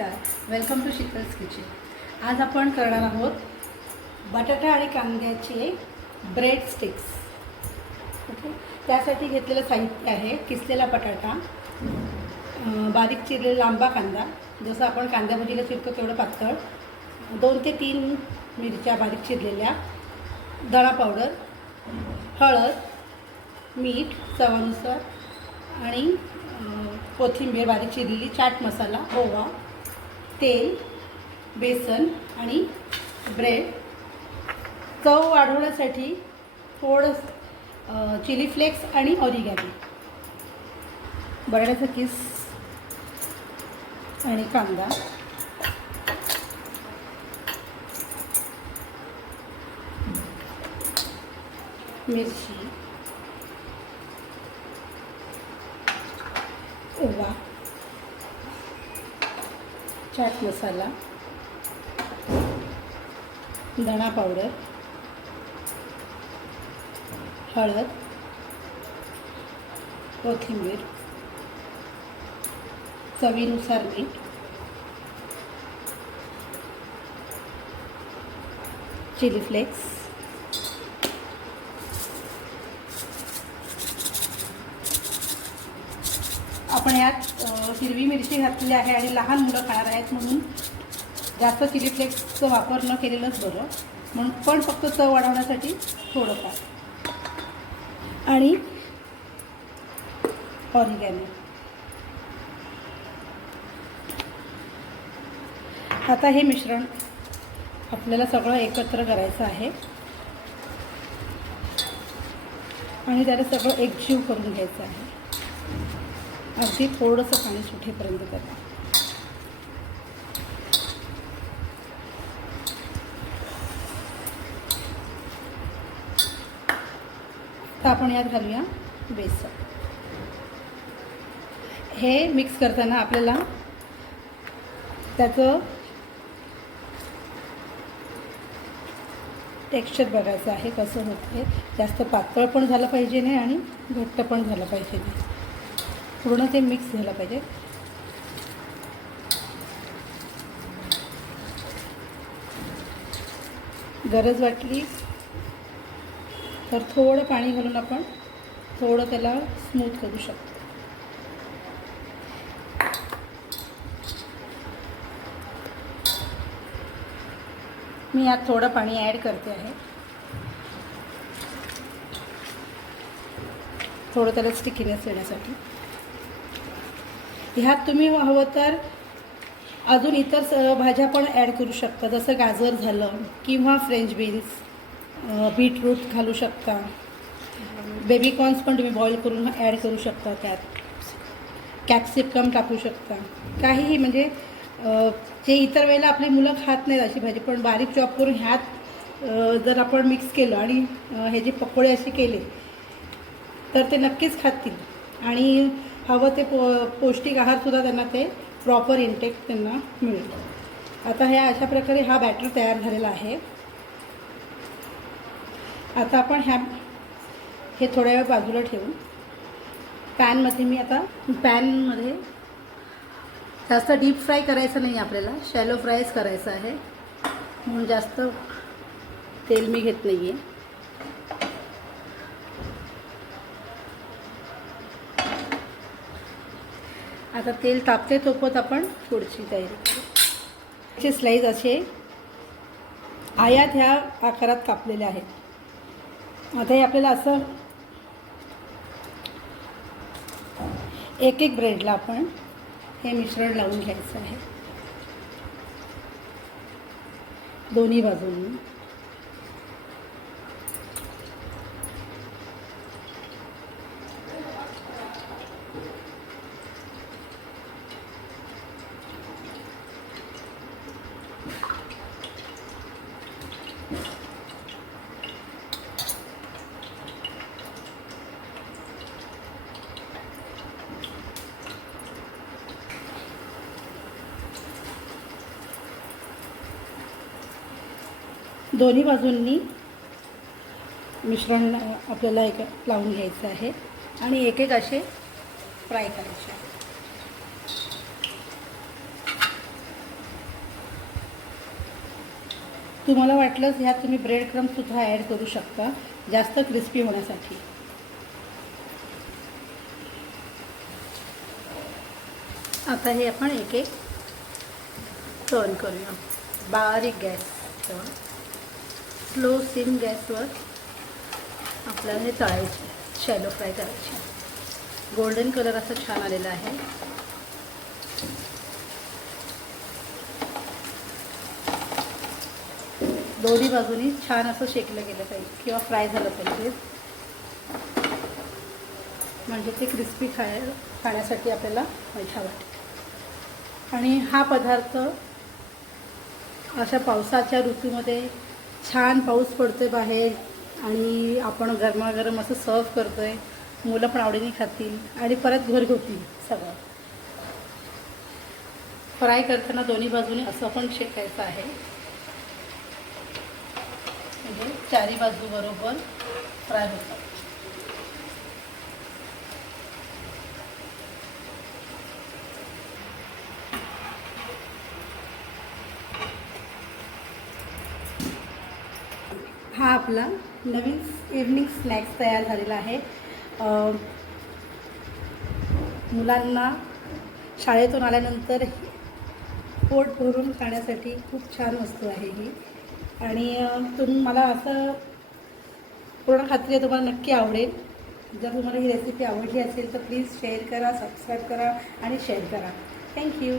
नमस्कार, welcome to Sheetal's kitchen. आज आपण करणार आहोत बटाटा आणि कांद्याचे ब्रेड स्टिक्स। ओके, त्यासाठी घेतलेलं साहित्य आहे किसलेला बटाटा, बारीक चिरलेला लांबा कांदा, जसं आपण कांदा भजीला चिरतो तेवढं पातळ, 2 ते 3 मिरच्या बारीक चिरलेल्या, धणा पावडर, हळद, मीठ चवानुसार आणि कोथिंबीर बारीक चिरलेली, चाट मसाला, ओवा, तेल, बेसन आणि ब्रेड। चव वाढवण्यासाठी थोडं चिली फ्लेक्स आणि ऑरिगॅनो, बटाट्याचा किस आणि कांदा, मिरची, ओवा, चाट मसाला, धणा पावडर, हळद, कोथिंबीर, चवीनुसार मीठ, चिली फ्लेक्स, आपण यात हिरवी मिरची घातलेली आहे आणि लहान मुलं खाणार आहेत म्हणून जास्त चिली फ्लेक्सचा वापर न केलेलंच बरं, म्हणून पण फक्त चव वाढवण्यासाठी थोडंफार आणि ऑरिगॅनो। आता हे मिश्रण आपल्याला सगळं एकत्र करायचं आहे आणि त्याला सगळं एकजीव करून घ्यायचं आहे। अगदी थोडंसं पाणी सुटेपर्यंत करा। तर आपण यात घालूया बेसन। हे मिक्स करताना आपल्याला त्याचं टेक्स्चर बघायचं आहे कसं होतं। जास्त पातळ पण झालं पाहिजे नाही आणि घट्ट पण झालं पाहिजे नाही, पूर्ण ते मिक्स झालं पाहिजे। गरज वाटली तर थोडं पाणी घालून आपण थोडं त्याला स्मूथ करू शकतो। मी यात थोडं पाणी ॲड करते आहे, थोडं त्याला स्टिकीनेस येण्यासाठी। ह्यात तुम्ही हवं तर अजून इतर भाज्या पण ॲड करू शकता, जसं गाजर झालं किंवा फ्रेंच बीन्स, बीटरूट घालू शकता, बेबी कॉर्न्स पण तुम्ही बॉईल करून ॲड करू शकता, त्यात कॅप्सिकम टाकू शकता, काहीही म्हणजे जे इतर वेळेला आपली मुलं खात नाहीत अशी भाजी, पण बारीक चॉप करून ह्यात जर आपण मिक्स केलं आणि हे जे पकोडे असे केले तर ते नक्कीच खातील आणि हवं ते पौष्टिक आहारसुद्धा त्यांना ते प्रॉपर इनटेक त्यांना मिळेल। आता ह्या अशा प्रकारे हा बॅटर तयार झालेला आहे। आता आपण हे थोड्या वेळ बाजूला ठेवून पॅनमध्ये पॅनमध्ये जास्त डीप फ्राय करायचं नाही, आपल्याला शॅलो फ्रायच करायचं आहे, म्हणून जास्त तेल मी घेत नाही आहे। आता तेल तापते तोपर्यंत आपण पुढची तयारी करू। त्याचे स्लाइस असे आयात ह्या आकारात कापलेले आहेत। आता हे आपल्याला असं एक एक ब्रेडला आपण हे मिश्रण लावून घ्यायचं आहे दोन्ही बाजूंनी। दोन्ही बाजूंनी मिश्रण आपल्याला एक लावून घ्यायचं आहे आणि एक एक असे फ्राय करायचे। तुम्हाला वाटलंच ह्यात तुम्ही ब्रेड क्रम्ससुद्धा ॲड करू शकता जास्त क्रिस्पी होण्यासाठी. आता हे आपण एक एक टर्न करूया. बारीक गॅस ठेवा, स्लो सिम गॅसवर आपल्याला हे तळायचे, शॅलो फ्राय करायचे. गोल्डन कलर असा छान आलेला आहे. दोन्ही बाजूनी छान असं शेकलं गेलं पाहिजे किंवा फ्राय झालं पाहिजे, म्हणजे ते क्रिस्पी खाण्यासाठी आपल्याला मजा वाटेल. आणि हा पदार्थ अशा पावसाच्या ऋतूमध्ये छान पाऊस पडतो आहे बाहेर आणि आपण गरमागरम असं सर्व करतो आहे. मुलं पण आवडीने खातील आणि परत घरगुती सगळं. फ्राय करताना दोन्ही बाजूने असं पण शेकायचं आहे, म्हणजे चारी बाजू बरोबर फ्राय होतात. हा आपला नवीन इव्हनिंग स्नॅक्स तयार झालेला आहे. मुलांना शाळेतून आल्यानंतर पोट भरून खाण्यासाठी खूप छान वस्तू आहे ही. आणि मला असं पूर्ण खात्री आहे तुम्हाला नक्की आवडेल. जर तुम्हाला ही रेसिपी आवडली असेल तर प्लीज शेअर करा, सबस्क्राईब करा आणि शेअर करा. थँक्यू.